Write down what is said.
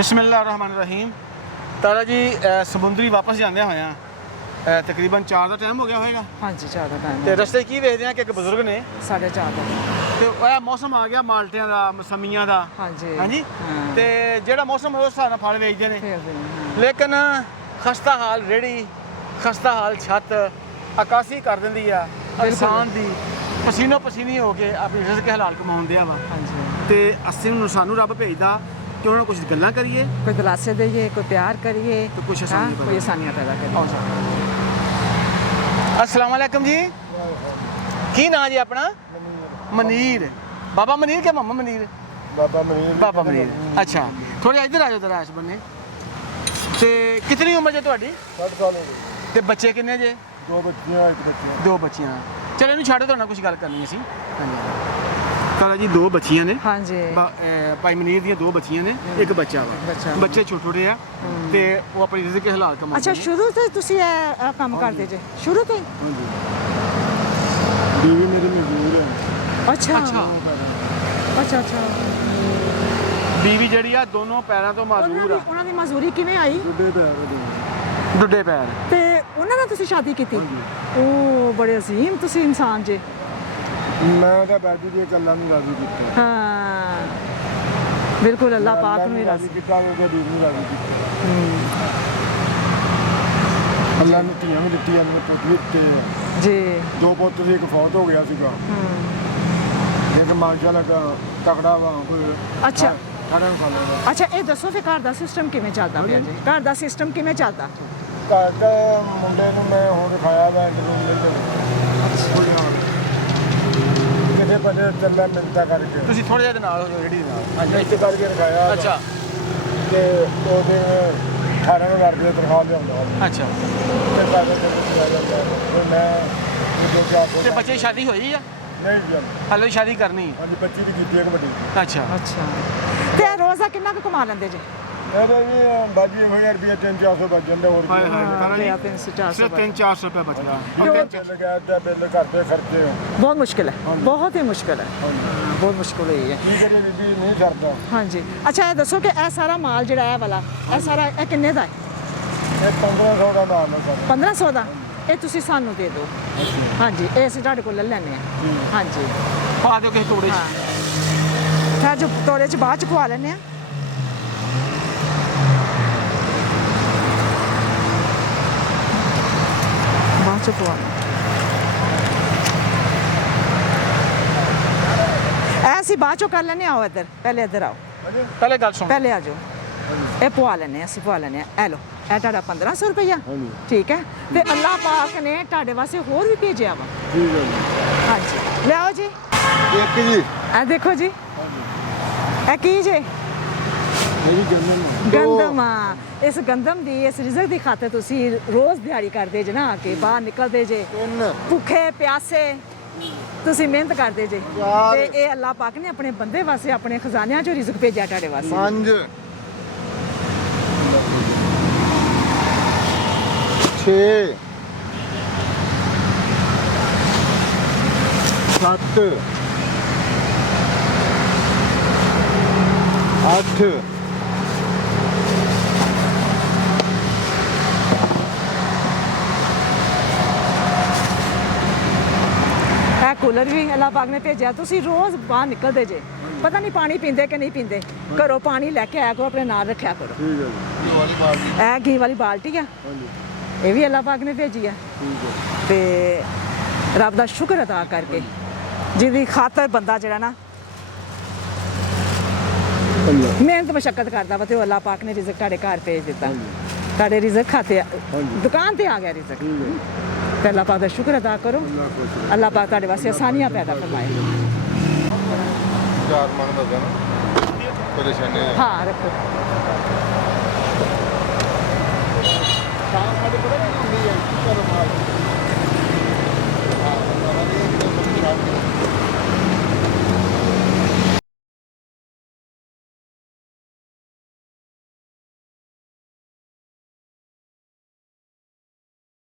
बिस्मिल्लाहिर्रहमानिर्रहीम। तारा जी समुद्री वापस जाते होए तकरीबन 4 का टाइम हो गया होएगा। हाँ जी 4 का टाइम ते रस्ते की वेखदे हैं कि एक बुजुर्ग ने 4:30 का ते ओह मौसम आ गया माल्टियां दा मसमियां दा। हाँ जी हाँ जी हाँ। ते जेड़ा मौसम है उस हिसाब नाल फल वेचदे ने, फिर भी, हाँ। लेकिन खस्ता हाल रेड़ी खस्ता हाल छत अकासी कर दिंदी आ इंसान दी पसीनो पसीनी हो के अपनी रिज़्क हलाल कमाउंदे आ वा। हाँ जी ते सानू रब भेजदा कि उन्होंने कुछ गल्लां करिए कोई दिलासे दइए, कोई प्यार करिए, तो कुछ हाँ, आसानी कोई आसानियाँ पैदा करिए। अस्सलाम वालेकुम जी, की नाम जी अपना? मनीर। बाबा मनीर के मामा मनीर? बाबा मनीर। अच्छा, थोड़े इधर आ जाओ जरा इस बन्ने। ते कितनी उम्र है ਤੁਹਾਡੀ? 60 साल हो गए। ते बच्चे किन्ने जे? 2 बच्चियां एक बच्चा। 2 बच्चियां। चलो इन्हू छाड़ो, ਤੁਹਾਡੇ ਨਾਲ कुछ गल करनी सी। तारा जी 2 बच्चियां ने। हाँ जी भाई मनीर ਦੀਆਂ 2 ਬੱਚੀਆਂ ਨੇ, ਇੱਕ ਬੱਚਾ ਵਾ। ਬੱਚੇ ਛੋਟੇ ਛੋਟੇ ਆ ਤੇ ਉਹ ਆਪਣੀ ਰਿਜ਼ਕ ਦੇ ਹਾਲਾਤ ਕਮਾਉਂਦੇ अच्छा शुरू ਤੋਂ ਤੁਸੀਂ ਇਹ ਕੰਮ ਕਰਦੇ ਜੇ? ਸ਼ੁਰੂ ਤੋਂ ਹੀ? हाँ जी। बीवी मेरी मजदूर है। अच्छा ਅੱਛਾ अच्छा अच्छा। ਬੀਵੀ ਜਿਹੜੀ ਆ ਦੋਨੋਂ ਪੈਰਾਂ ਤੋਂ ਮਾਜ਼ੂਰ ਆ, ਉਹਨਾਂ ਦੀ ਮਜ਼ਦੂਰੀ ਕਿਵੇਂ ਆਈ? बुढ़े पे है बड़ी। ਡੁੱਡੇ ਪੈਰ। ਤੇ ਉਹਨਾਂ ਨਾਲ ਤੁਸੀਂ ਸ਼ਾਦੀ ਕੀਤੀ? ਉਹ ਬੜੇ ਅਜ਼ੀਮ ਤੁਸੀਂ ਇਨਸਾਨ ਜੇ। मैं तो बैठी थी अल्लाह ने राजी किया। हाँ बिल्कुल अल्लाह पाक ने राजी किया वो बीवी ने राजी किया। अल्लाह ने ਧੀਆਂ ਵੀ ਦਿੱਤੀਆਂ ਨੇ, ਪੁੱਤ ਵੀ ਦਿੱਤੇ ਆ। जी 2 ਪੁੱਤ ਸੀ, ਇੱਕ ਫੌਤ ਹੋ ਗਿਆ ਸੀਗਾ। ਇੱਕ ਮਾਸ਼ਾਅੱਲਾ ਤਕੜਾ ਵਾ ਕੋਈ। अच्छा 18 ਸਾਲਾਂ ਦਾ। ਅੱਛਾ ਇਹ ਦੱਸੋ ਫਿਰ ਘਰ ਦਾ ਸਿਸਟਮ ਕਿਵੇਂ ਚੱਲਦਾ ਪਿਆ ਜੀ? ਘਰ ਦਾ ਸਿਸਟਮ ਕਿਵੇਂ ਚੱਲਦਾ? ਘਰ ਦੇ ਮੁੰਡੇ ਨੂੰ ਮੈਂ ਹੁਣ ਦਿਖਾਇਆ ਵਾ ਇੰਟਰਵਿਊ ਦੇ ਕਿਤੇ ਪਤੇ ਚੱਲਦਾ ਮਿੰਤਾ ਕਰਕੇ। ਤੁਸੀਂ ਥੋੜੇ ਜਿਹਾ ਨਾਲ ਹੋ ਜਾਓ ਰੇੜੀ ਦੇ ਨਾਲ। ਹਾਂਜੀ ਇੱਥੇ ਕਰਕੇ ਦਿਖਾਇਆ ਵਾ। ਅੱਛਾ ਤੇ ਉਹਦੇ 18,000 ਰੁਪਏ ਤਨਖਾਹ ਲਿਆਉਂਦਾ ਅੱਛਾ। ਤੇ ਪੈਸੇ ਤੇ ਚਲਾ ਜਾਂਦਾ ਤੇ ਮੈਂ ਇਹ ਜੋ ਚਾਹ ਤੇ ਬੱਚੇ ਦੀ ਸ਼ਾਦੀ ਹੋਈ ਆ? ਨਹੀਂ ਜੀ ਹਾਲੇ ਸ਼ਾਦੀ ਕਰਨੀ? ਹਾਂਜੀ ਬੱਚੀ ਦੀ ਕੀਤੀ ਇੱਕ ਵੱਡੀ। ਅੱਛਾ ਅੱਛਾ ਤੇ ਰੋਜ਼ਾ ਕਿੰਨਾ ਕੁ ਕਮਾ ਲੈਂਦੇ ਜੀ? ਇਹਦੇ ਵੀ ਬਾਜੀ ਹੋਏ ਰੁਪਏ 300-400 ਬਚ ਜਾਂਦੇ ਹੋਰ ਹਾਏ ਹਾਏ ਤਾਰਾ ਜੀ 300-400 ਸਿਰਫ 300-400 ਰੁਪਏ ਬਚਦਾ। ਬਿੱਲ ਗੈਸ ਦਾ ਬਿੱਲ ਘਰ ਦੇ ਖਰਚੇ ਬਹੁਤ ਮੁਸ਼ਕਿਲ ਹੈ, ਬਹੁਤ ਹੀ ਮੁਸ਼ਕਿਲ ਹੈ, ਬਹੁਤ ਮੁਸ਼ਕਿਲ ਹੋਈ ਹੈ। ਕੀ ਕਰੀਏ ਬੀਬੀ ਨਹੀਂ ਸਰਦਾ। ਹਾਂਜੀ ਅੱਛਾ ਇਹ ਦੱਸੋ ਕਿ ਇਹ ਸਾਰਾ ਮਾਲ ਜਿਹੜਾ ਇਹ ਵਾਲਾ ਇਹ ਸਾਰਾ ਇਹ ਕਿੰਨੇ ਦਾ ਹੈ? ਇਹ 1500 ਦਾ ਮਾਲ ਹੈ ਸਾਡਾ। 1500 ਦਾ? ਇਹ ਤੁਸੀਂ ਸਾਨੂੰ ਦੇ ਦਿਓ। ਹਾਂਜੀ ਇਹ ਅਸੀਂ ਤੁਹਾਡੇ ਕੋਲ ਲੈ ਲੈਂਦੇ ਹਾਂ। ਹਾਂਜੀ ਪਾ ਦਿਓ ਕਿਸੇ ਤੋੜੇ 'ਚ। ਹਾਂ ਫਿਰ ਜੋ ਤੋੜੇ 'ਚ ਬਾਅਦ 'ਚ ਪਵਾ ਲੈਂਦੇ ਹਾਂ। ਬਾਅਦ 'ਚ ਪਵਾ ਐ ਅਸੀਂ ਬਾਅਦ 'ਚੋਂ ਕਰ ਲੈਂਦੇ ਹਾਂ। ਆਓ ਇੱਧਰ, ਪਹਿਲੇ ਇੱਧਰ ਆਓ, ਪਹਿਲੇ ਗੱਲ ਸੁਣ। ਪਹਿਲੇ ਆ ਜਾਓ। ਇਹ ਪਵਾ ਲੈਂਦੇ ਹਾਂ, ਅਸੀਂ ਪਵਾ ਲੈਂਦੇ ਹਾਂ। ਇਹ ਲਓ ਇਹ ਤੁਹਾਡਾ 1500 ਰੁਪਈਆ। ਠੀਕ ਹੈ ਤੇ ਅੱਲਾਹ ਪਾਕ ਨੇ ਤੁਹਾਡੇ ਵਾਸਤੇ ਹੋਰ ਵੀ ਭੇਜਿਆ ਵਾ। ਠੀਕ ਹੈ ਜੀ। ਹਾਂਜੀ ਲਿਆਓ ਜੀ। ਇੱਕ ਜੀ ਇਹ ਦੇਖੋ ਜੀ ਇਹ ਕੀ ਜੇ? ਮੇਰੀ ਜਨਮ ਗੰਦਮ ਆ। ਇਸ ਗੰਦਮ ਦੀ ਇਸ ਰਿਜ਼ਕ ਦੀ ਖਾਤਰ ਤੁਸੀਂ ਰੋਜ਼ ਦਿਹਾੜੀ ਕਰਦੇ ਜੇ ਨਾ, ਆ ਕੇ ਬਾਹਰ ਨਿਕਲਦੇ ਜੇ ਭੁੱਖੇ ਪਿਆਸੇ, ਤੁਸੀਂ ਮਿਹਨਤ ਕਰਦੇ ਜੇ ਤੇ ਇਹ ਅੱਲਾਹ ਪਾਕ ਨੇ ਆਪਣੇ ਬੰਦੇ ਵਾਸਤੇ ਆਪਣੇ ਖਜ਼ਾਨਿਆਂ 'ਚੋਂ ਰਿਜ਼ਕ ਭੇਜਿਆ ਤੁਹਾਡੇ ਵਾਸਤੇ। 5 6 7 8 ਇਹ ਕੂਲਰ ਵੀ ਅੱਲਾਹ ਪਾਕ ਨੇ ਭੇਜਿਆ। ਤੁਸੀਂ ਰੋਜ਼ ਬਾਹਰ ਨਿਕਲਦੇ ਜੇ, ਪਤਾ ਨਹੀਂ ਪਾਣੀ ਪੀਂਦੇ ਕਿ ਨਹੀਂ ਪੀਂਦੇ, ਘਰੋਂ ਪਾਣੀ ਲੈ ਕੇ ਆਇਆ ਕਰੋ, ਆਪਣੇ ਨਾਲ ਰੱਖਿਆ ਕਰੋ। ਠੀਕ ਹੈ ਜੀ। ਇਹ ਘੀ ਵਾਲੀ ਬਾਲਟੀ ਆ, ਹਾਂਜੀ ਇਹ ਵੀ ਅੱਲਾਹ ਪਾਕ ਨੇ ਭੇਜੀ ਆ। ਠੀਕ ਹੈ। ਤੇ ਰੱਬ ਦਾ ਸ਼ੁਕਰ ਅਦਾ ਕਰਕੇ ਜਿਹਦੀ ਖਾਤਰ ਬੰਦਾ ਜਿਹੜਾ ਨਾ ਅੱਲਾਹ ਮਿਹਨਤ ਮਸ਼ੱਕਤ ਕਰਦਾ ਵਾ ਤੇ ਉਹ ਅੱਲਾਹ ਪਾਕ ਨੇ ਰਿਜ਼ਕ ਤੁਹਾਡੇ ਘਰ ਭੇਜ ਦਿੱਤਾ। ਤੁਹਾਡੇ ਰਿਜ਼ਕ ਖਾਤੇ ਦੁਕਾਨ ਤੇ ਆ ਗਿਆ ਰਿਜ਼ਕ। ਤੇ ਅੱਲਾਹ ਪਾਕ ਦਾ ਸ਼ੁਕਰ ਅਦਾ ਕਰੋ। ਅੱਲਾਹ ਪਾਕ ਤੁਹਾਡੇ ਵਾਸਤੇ ਆਸਾਨੀਆਂ ਪੈਦਾ ਫਰਮਾਏ। 4 ਮਨ ਦਾ ਨਾ ਪਰੇਸ਼ਾਨੀ ਹਾਂ ਰੱਖੋ।